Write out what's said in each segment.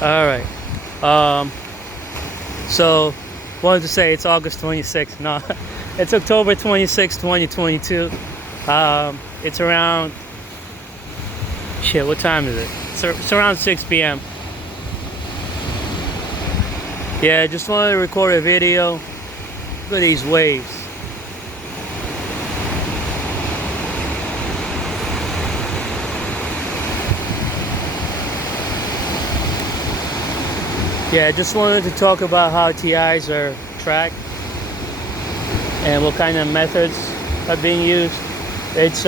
All right. Um, so, wanted to say it's August 26th. No, it's October 26th, 2022. It's around, shit, what time is it? It's around 6 p.m. Yeah, just wanted to record a video. Look at these waves. Yeah, I just wanted to talk about how TIs are tracked and what kind of methods are being used. It's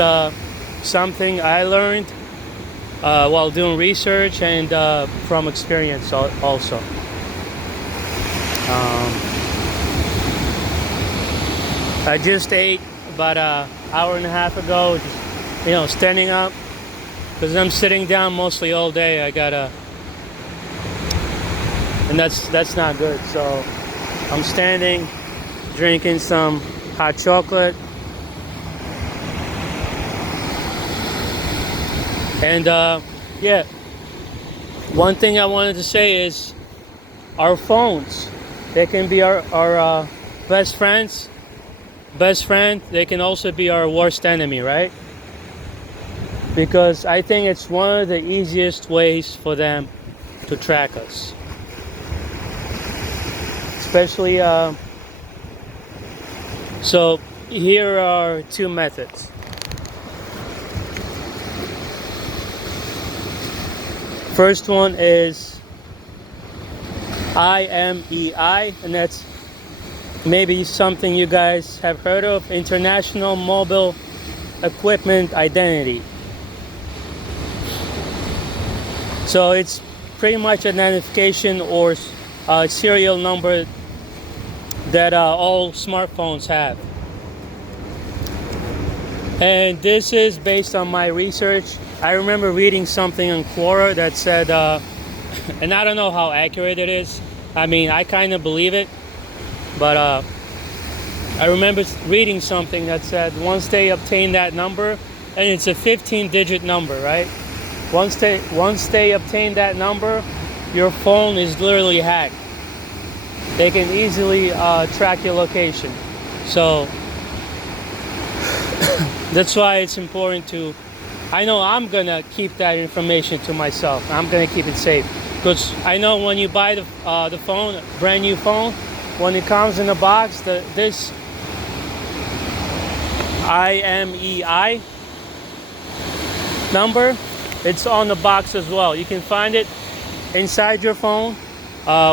something I learned while doing research and from experience also. I just ate about an hour and a half ago, just, standing up, because I'm sitting down mostly all day. And that's not good. So I'm standing, drinking some hot chocolate. And yeah, one thing I wanted to say is our phones, they can be our best friend. They can also be our worst enemy, right? Because I think it's one of the easiest ways for them to track us. Especially, so here are two methods. First one is IMEI, and that's maybe something you guys have heard of, International Mobile Equipment Identity. So it's pretty much an identification or serial number that all smartphones have. And this is based on my research. I remember reading something on Quora that said, and I don't know how accurate it is. I mean, I kind of believe it, but I remember reading something that said once they obtain that number, and it's a 15-digit number, right? Once they obtain that number, your phone is literally hacked. They can easily track your location. So that's why it's important to, I know I'm gonna keep that information to myself. I'm gonna keep it safe. Because I know when you buy the phone, brand new phone, when it comes in the box, this IMEI number, it's on the box as well. You can find it inside your phone.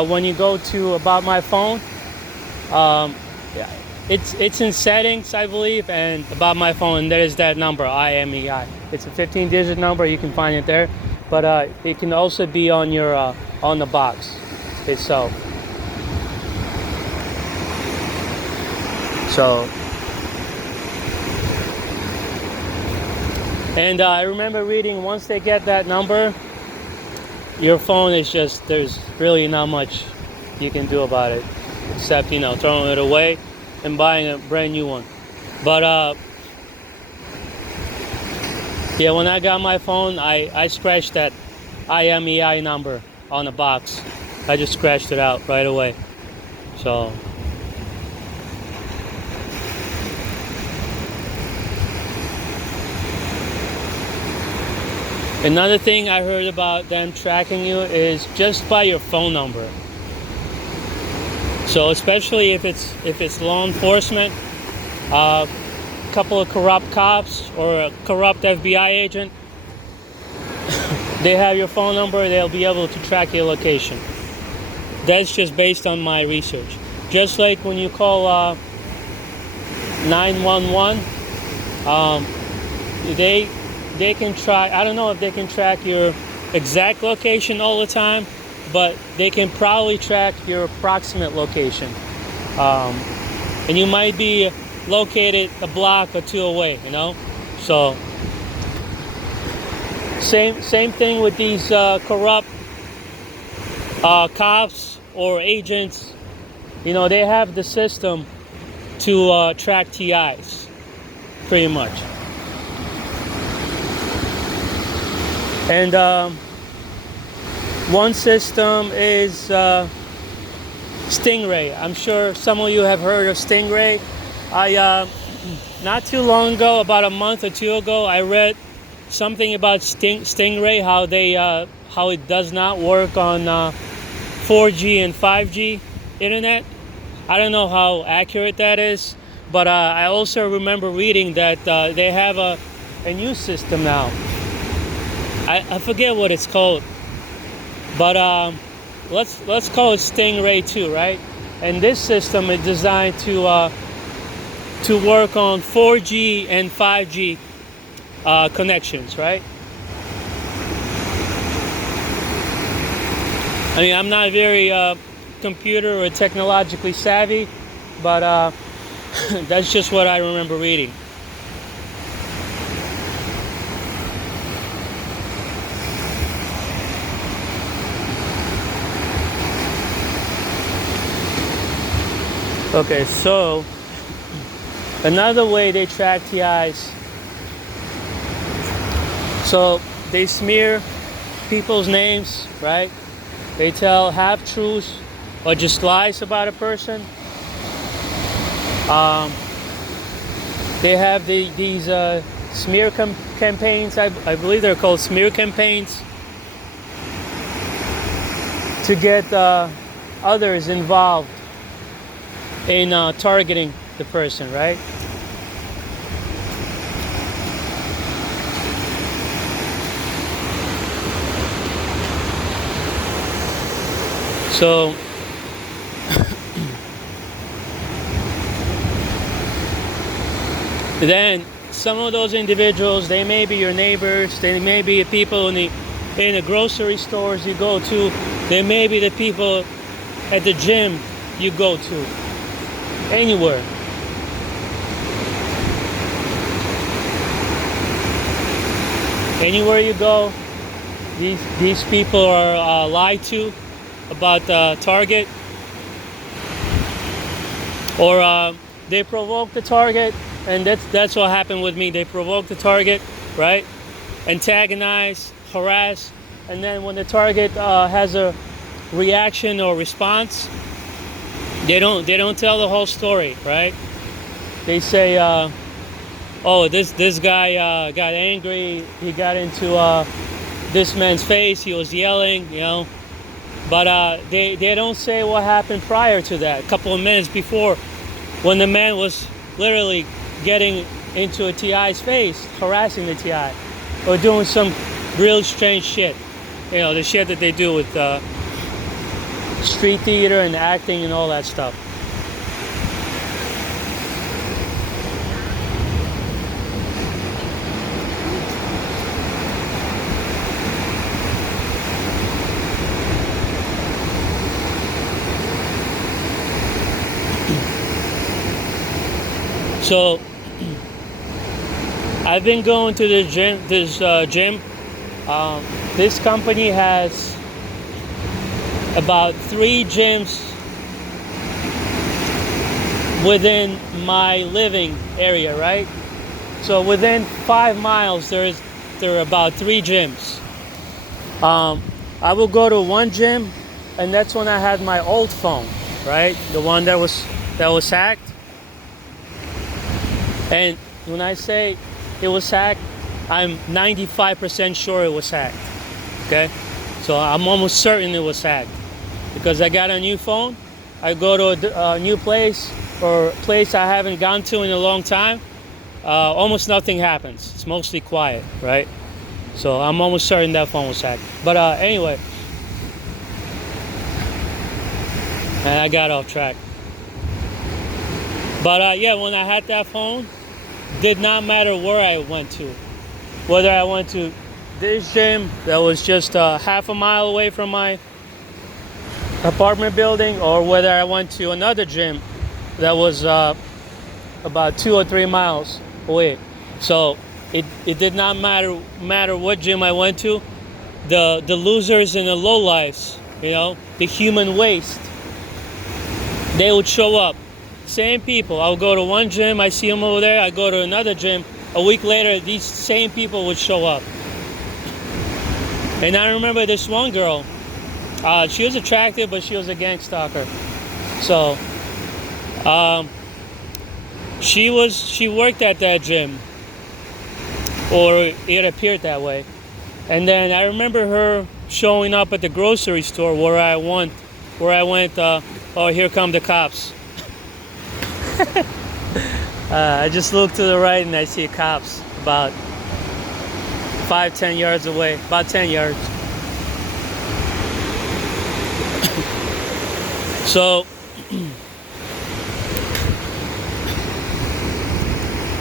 When you go to About My Phone, it's in settings, I believe, and About My Phone, and there is that number, IMEI. It's a 15-digit number. You can find it there, but it can also be on your on the box itself. So, and I remember reading once they get that number, your phone is just, there's really not much you can do about it except, throwing it away and buying a brand new one. But yeah, when I got my phone, I scratched that IMEI number on the box. I just scratched it out right away. So another thing I heard about them tracking you is just by your phone number. So especially if it's law enforcement, a couple of corrupt cops or a corrupt FBI agent, they have your phone number, they'll be able to track your location. That's just based on my research. Just like when you call 911, they can try, I don't know if they can track your exact location all the time, but they can probably track your approximate location. And you might be located a block or two away, So same thing with these corrupt cops or agents. They have the system to track TIs, pretty much. And One system is Stingray. I'm sure some of you have heard of Stingray. Not too long ago, about a month or two ago, I read something about Stingray, how it does not work on 4G and 5G internet. I don't know how accurate that is, but I also remember reading that they have a new system now. I forget what it's called, but let's call it Stingray 2, right? And this system is designed to work on 4G and 5G connections, right? I mean, I'm not very computer or technologically savvy, but that's just what I remember reading. Okay, so another way they track TIs, so they smear people's names, right? They tell half-truths or just lies about a person. They have these smear campaigns, I believe they're called smear campaigns, to get others involved in targeting the person, right? So then some of those individuals, they may be your neighbors, they may be the people in the grocery stores you go to, they may be the people at the gym you go to. Anywhere. Anywhere you go, these people are lied to about the target, or they provoke the target, and that's what happened with me. They provoke the target, right? Antagonize, harass, and then when the target has a reaction or response, they don't tell the whole story, right? They say, oh, this guy got angry, he got into this man's face, he was yelling, you know. But they don't say what happened prior to that, a couple of minutes before, when the man was literally getting into a TI's face, harassing the TI, or doing some real strange shit. You know, the shit that they do with street theater and acting and all that stuff. So I've been going to this gym. This company has about 3 gyms within my living area, right? So within 5 miles, there are about 3 gyms. I will go to one gym, and that's when I had my old phone, right? The one that was hacked. And when I say it was hacked, I'm 95% sure it was hacked. Okay? So I'm almost certain it was hacked. Because I got a new phone, I go to a new place, or a place I haven't gone to in a long time, almost nothing happens. It's mostly quiet, right? So I'm almost certain that phone was hacked. But anyway, and I got off track. But yeah, when I had that phone, did not matter where I went to. Whether I went to this gym that was just half a mile away from my apartment building, or whether I went to another gym that was about 2 or 3 miles away. So it did not matter what gym I went to. The losers and the lowlifes, you know, the human waste, they would show up. Same people. I'll go to one gym, I see them over there, I go to another gym. A week later, these same people would show up. And I remember this one girl, She was attractive, but she was a gang stalker. So, um, she worked at that gym, or it appeared that way. And then I remember her showing up at the grocery store where I went. Oh, here come the cops. I just look to the right and I see cops about 5-10 yards away, about 10 yards. So,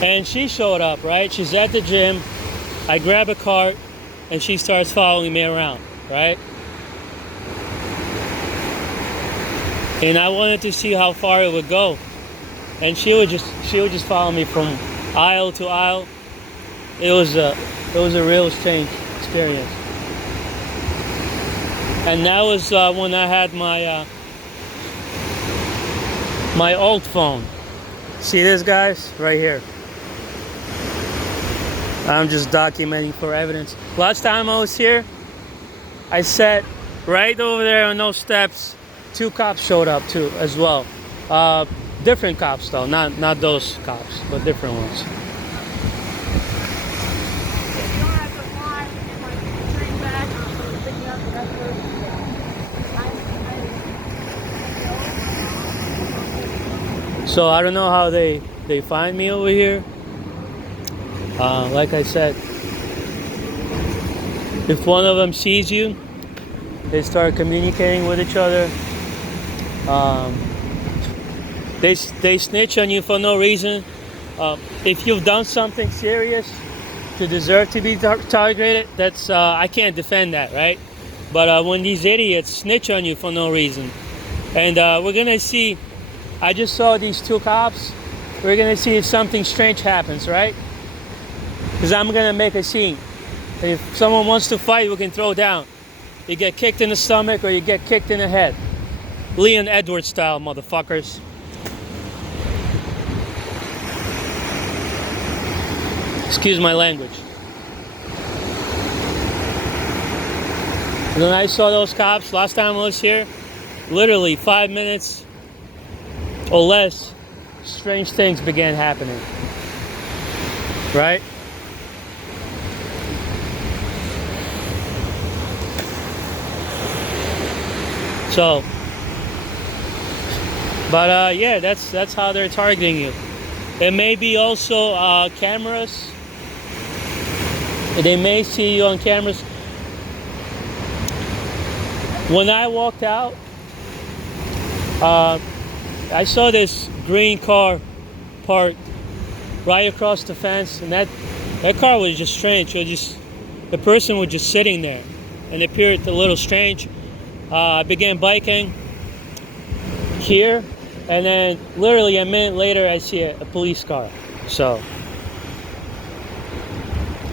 and she showed up, right? She's at the gym. I grab a cart and she starts following me around, right? And I wanted to see how far it would go. And she would just follow me from aisle to aisle. It was a real strange experience. And that was when I had my old phone. See this, guys? Right here. I'm just documenting for evidence. Last time I was here, I sat right over there on those steps. 2 cops showed up too, as well. Different cops though, not those cops, but different ones. So I don't know how they find me over here. Like I said, if one of them sees you, they start communicating with each other. They snitch on you for no reason. If you've done something serious to deserve to be targeted, that's I can't defend that, right? But when these idiots snitch on you for no reason, and we're gonna see. I just saw these 2 cops. We're gonna see if something strange happens, right? Because I'm gonna make a scene. If someone wants to fight, we can throw down. You get kicked in the stomach or you get kicked in the head. Leon Edwards style, motherfuckers. Excuse my language. And then I saw those cops last time I was here. Literally 5 minutes or less, strange things began happening. Right? So, but yeah, that's how they're targeting you. There may be also cameras. They may see you on cameras. When I walked out, I saw this green car parked right across the fence, and that car was just strange. The person was just sitting there, and it appeared a little strange. I began biking here, and then literally a minute later, I see a police car. So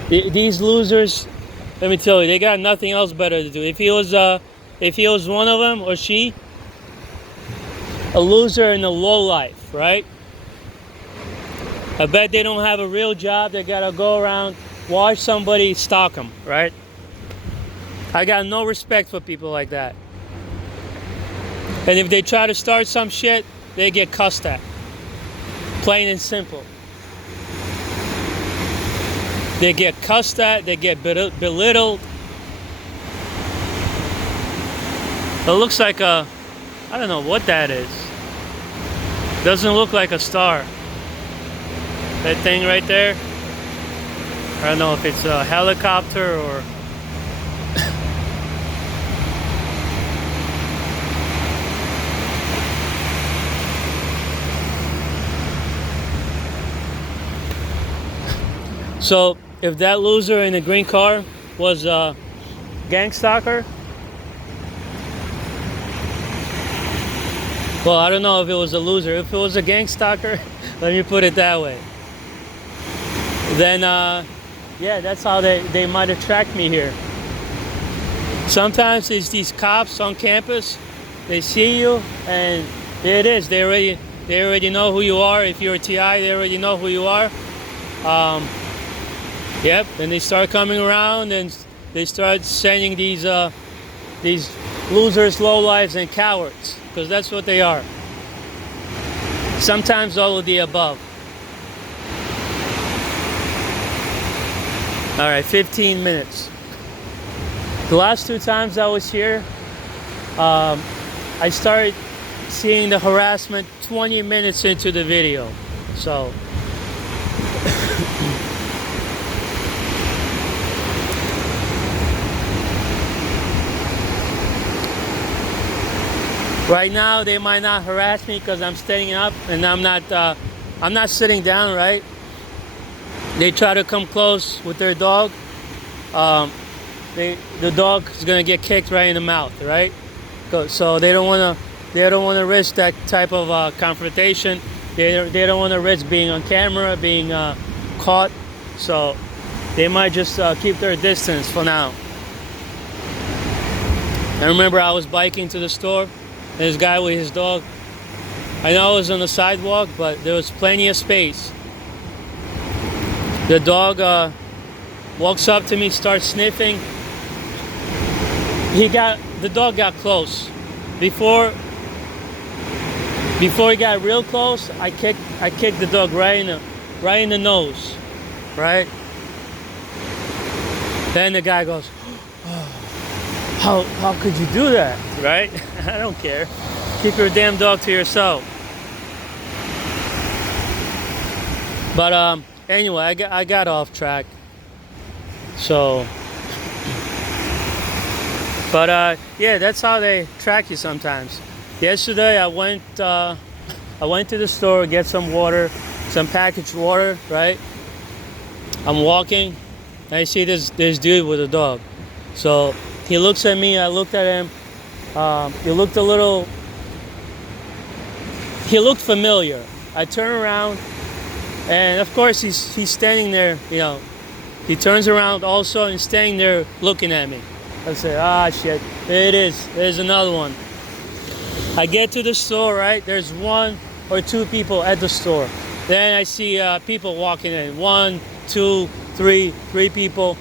these losers, let me tell you, they got nothing else better to do. If he was one of them or she, a loser in a low life, right? I bet they don't have a real job. They gotta go around, watch somebody stalk them, right? I got no respect for people like that. And if they try to start some shit, they get cussed at. Plain and simple. They get cussed at, they get belittled. It looks like I don't know what that is. Doesn't look like a star. That thing right there. I don't know if it's a helicopter or... So, if that loser in the green car was a gang stalker, well, I don't know if it was a loser. If it was a gang stalker, let me put it that way, then yeah, that's how they might attract me here. Sometimes it's these cops on campus. They see you, and there it is. They already know who you are. If you're a TI, they already know who you are. Yep. Then they start coming around, and they start sending these losers, lowlifes, and cowards, because that's what they are. Sometimes all of the above. All right, 15 minutes. The last 2 times I was here, I started seeing the harassment 20 minutes into the video. So right now they might not harass me because I'm standing up and I'm not sitting down, right? They try to come close with their dog. The dog is gonna get kicked right in the mouth, right? So they don't wanna risk that type of confrontation. They don't wanna risk being on camera, being caught. So they might just keep their distance for now. I remember I was biking to the store, and this guy with his dog. I know I was on the sidewalk, but there was plenty of space. The dog walks up to me, starts sniffing. The dog got close. Before he got real close, I kicked the dog right in the nose, right? Then the guy goes, oh, how could you do that, right? I don't care. Keep your damn dog to yourself. But anyway, I got off track. So, but yeah, that's how they track you sometimes. Yesterday I went to the store, get some water, some packaged water, right? I'm walking, and I see this dude with a dog. So he looks at me, I looked at him. He looked familiar. I turn around, and of course he's standing there, you know. He turns around also and standing there looking at me. I say, shit, there it is. There's another one. I get to the store, right? There's 1 or 2 people at the store. Then I see people walking in. 1, 2, 3 people.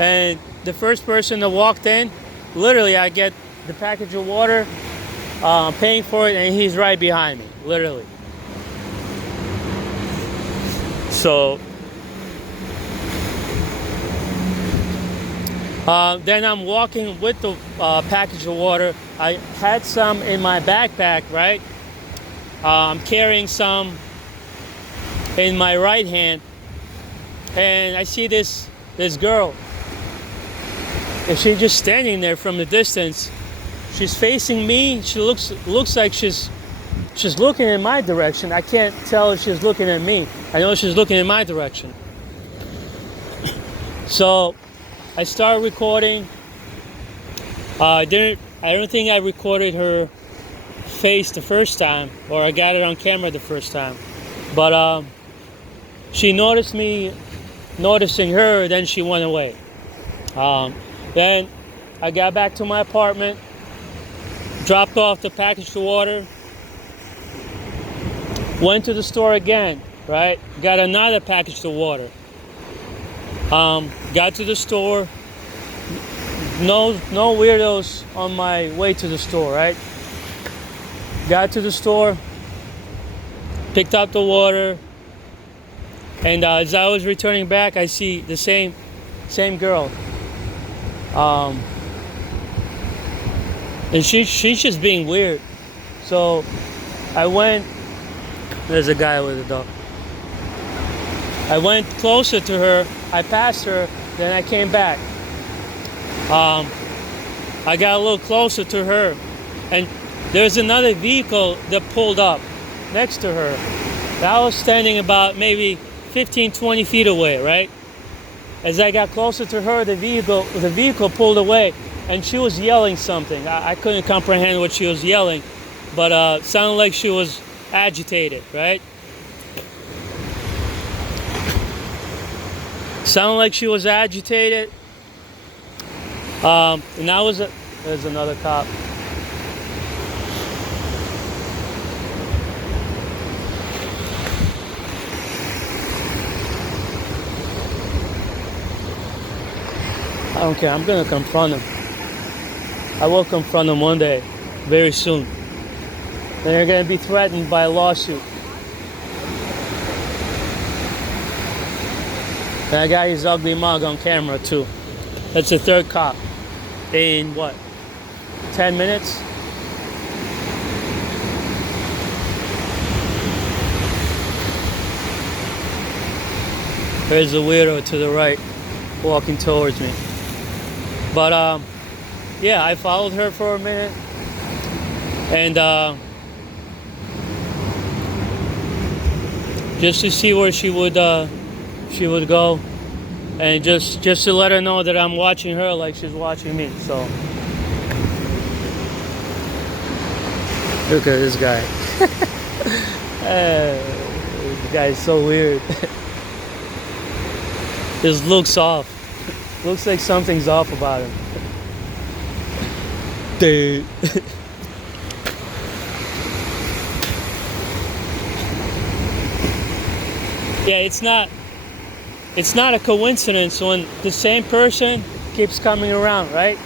And the first person that walked in, literally I get the package of water, paying for it, and he's right behind me, literally. So then I'm walking with the package of water. I had some in my backpack, right? I'm carrying some in my right hand, and I see this girl, and she's just standing there from the distance. She's facing me. She looks like she's looking in my direction. I can't tell if she's looking at me. I know she's looking in my direction. So I started recording. I don't think I recorded her face the first time, or I got it on camera the first time. But she noticed me noticing her, then she went away. Then I got back to my apartment, dropped off the package of water, went to the store again, right? Got another package of water. Got to the store. No weirdos on my way to the store, right? Got to the store, picked up the water, and as I was returning back, I see the same girl. And she's just being weird. So I went. There's a guy with a dog. I went closer to her. I passed her. Then I came back. I got a little closer to her, and there's another vehicle that pulled up next to her. I was standing about maybe 15-20 feet away, right? As I got closer to her, the vehicle pulled away, and she was yelling something. I couldn't comprehend what she was yelling, but sounded like she was agitated, right? Sounded like she was agitated. And there's another cop. I don't care, I'm gonna confront him. I will confront them one day, very soon. And they're going to be threatened by a lawsuit. And I got his ugly mug on camera too. That's the third cop in what, 10 minutes? There's a weirdo to the right walking towards me. But yeah, I followed her for a minute, and just to see where she would go, and just to let her know that I'm watching her like she's watching me. So look at this guy. This guy is so weird. His looks off. Looks like something's off about him. Dude. Yeah, it's not a coincidence when the same person keeps coming around, right?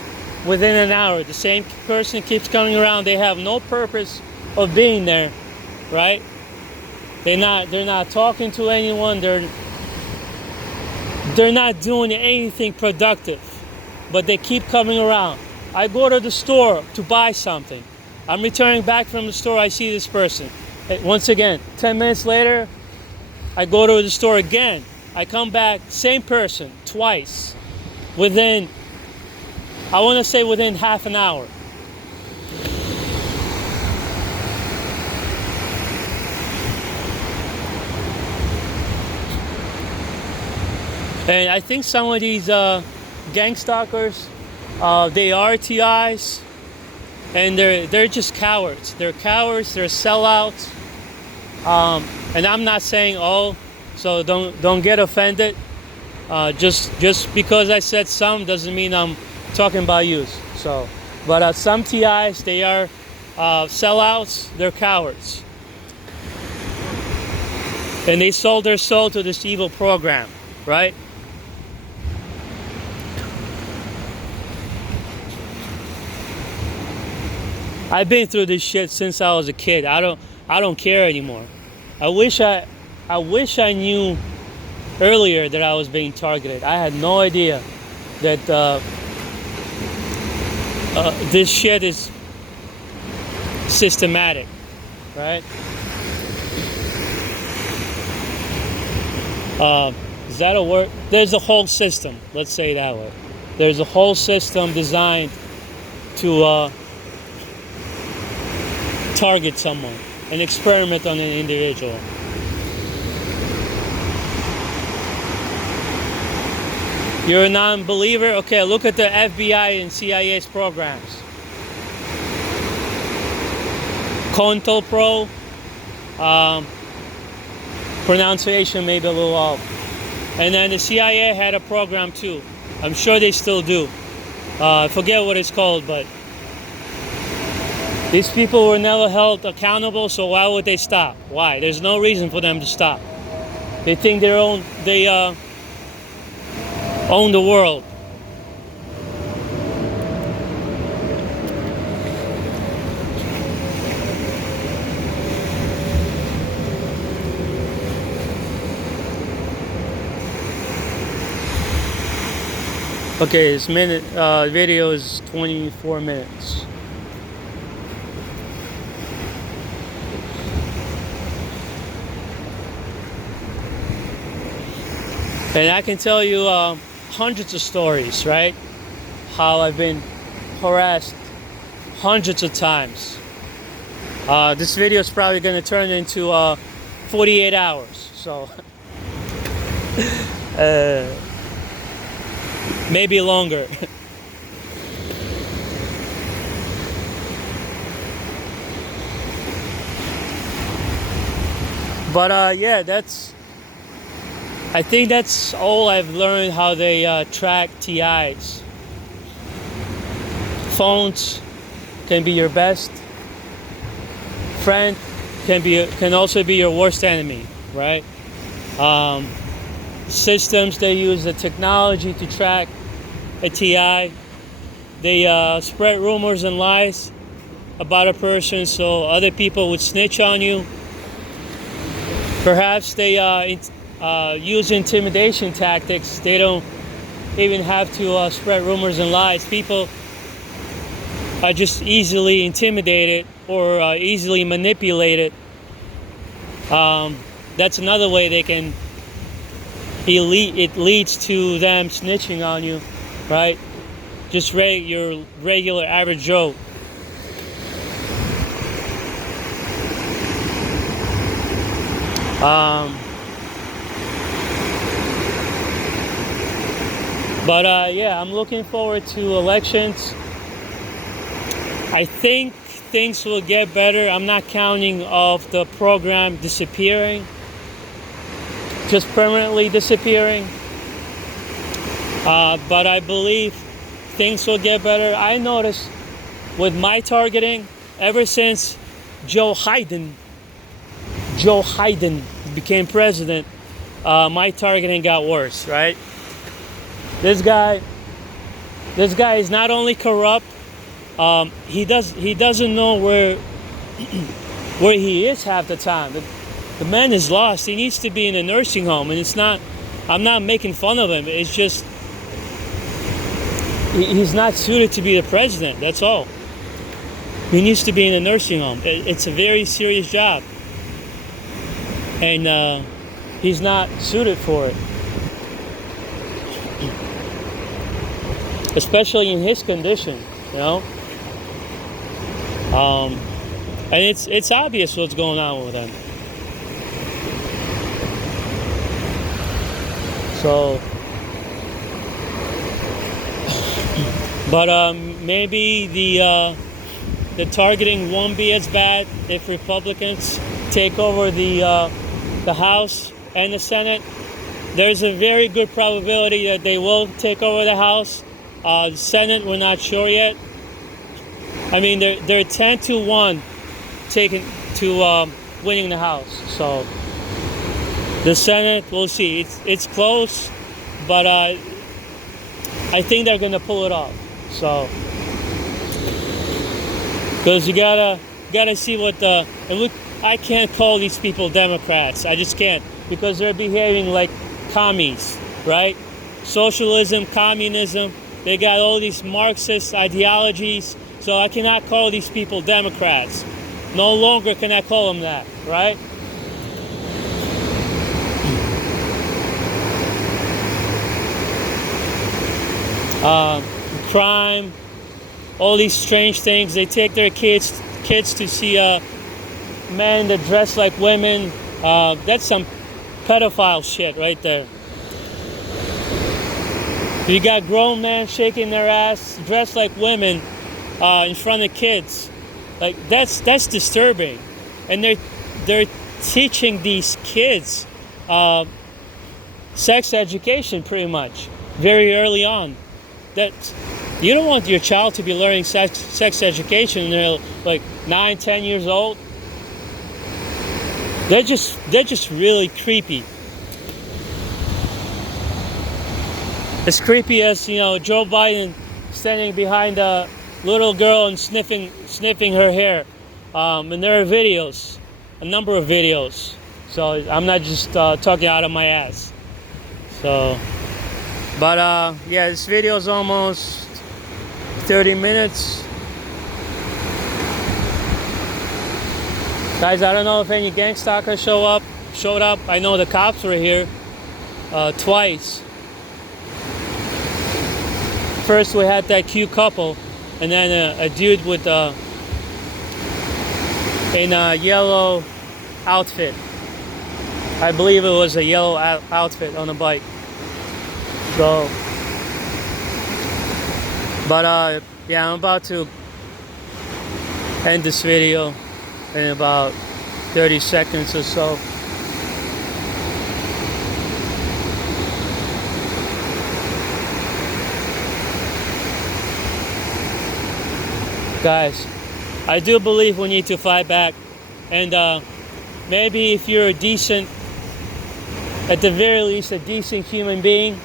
Within an hour, the same person keeps coming around. They have no purpose of being there, right? They're not talking to anyone. They're not doing anything productive, but they keep coming around. I go to the store to buy something. I'm returning back from the store. I see this person. Once again, 10 minutes later, I go to the store again. I come back, same person, twice. Within half an hour. And I think some of these gang stalkers, they are TIs, and they're just cowards. They're cowards. They're sellouts. And I'm not saying all, so don't get offended. Just because I said some doesn't mean I'm talking about you. So, but some TIs, they are sellouts. They're cowards, and they sold their soul to this evil program, right? I've been through this shit since I was a kid. I don't care anymore. I wish I knew earlier that I was being targeted. I had no idea that this shit is systematic, right? Is that a word? There's a whole system. Let's say it that way. There's a whole system designed to target someone, an experiment on an individual. You're a non-believer? Okay, look at the FBI and CIA's programs. CONTOPRO, pronunciation maybe a little off. And then the CIA had a program too. I'm sure they still do. I forget what it's called, but these people were never held accountable, so why would they stop? Why? There's no reason for them to stop. They think they own the world. Okay, this video is 24 minutes. And I can tell you hundreds of stories, right? How I've been harassed hundreds of times. This video is probably going to turn into 48 hours. So maybe longer. But yeah, I think that's all I've learned, how they track TIs. Phones can be your best friend, can also be your worst enemy, right? Systems, they use the technology to track a TI. they spread rumors and lies about a person so other people would snitch on you. Perhaps they use intimidation tactics. They don't even have to spread rumors and lies. People are just easily intimidated or easily manipulated. That's another way they can. It leads to them snitching on you, right? Just your regular average Joe. Yeah, I'm looking forward to elections. I think things will get better. I'm not counting of the program disappearing, just permanently disappearing. But I believe things will get better. I noticed with my targeting, ever since Joe Biden became president, my targeting got worse, right? This guy is not only corrupt, he doesn't know where he is half the time. The man is lost. He needs to be in a nursing home, and it's not. I'm not making fun of him. It's just he's not suited to be the president. That's all. He needs to be in a nursing home. It's a very serious job, and he's not suited for it, especially in his condition. You know, and it's obvious what's going on with him. So, but maybe the targeting won't be as bad if Republicans take over the House and the Senate. There's a very good probability that they will take over the House. The Senate, we're not sure yet. I mean, they're 10-1 taking to winning the House. So. The Senate, we'll see. It's close, but I think they're gonna pull it off. So, because you gotta see what and look. I can't call these people Democrats. I just can't, because they're behaving like commies, right? Socialism, communism. They got all these Marxist ideologies. So I cannot call these people Democrats. No longer can I call them that, right? Crime, all these strange things. They take their kids to see men that dress like women. That's some pedophile shit right there. You got grown men shaking their ass, dressed like women, in front of kids. Like that's disturbing, and they're teaching these kids sex education pretty much very early on. That you don't want your child to be learning sex education when they're like 9, 10 years old. They're just really creepy. As creepy as, Joe Biden standing behind a little girl and sniffing her hair. And there are videos, a number of videos. So I'm not just talking out of my ass. So. But yeah, this video is almost 30 minutes. Guys, I don't know if any gang stalkers showed up. I know the cops were here twice. First we had that cute couple, and then a dude with in a yellow outfit. I believe it was a yellow outfit on a bike. So, but yeah, I'm about to end this video in about 30 seconds or so. Guys, I do believe we need to fight back, and maybe if you're a decent, at the very least, a decent human being,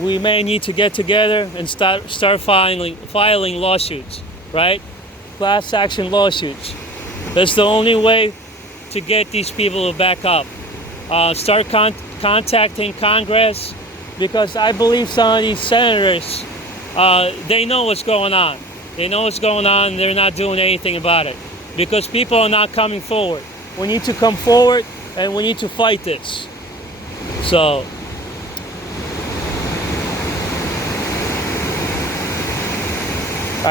we may need to get together and start filing lawsuits, right? Class action lawsuits. That's the only way to get these people to back up. Start contacting Congress, because I believe some of these senators, they know what's going on. They know what's going on, and they're not doing anything about it because people are not coming forward. We need to come forward, and we need to fight this. So,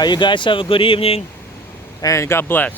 you guys have a good evening, and God bless.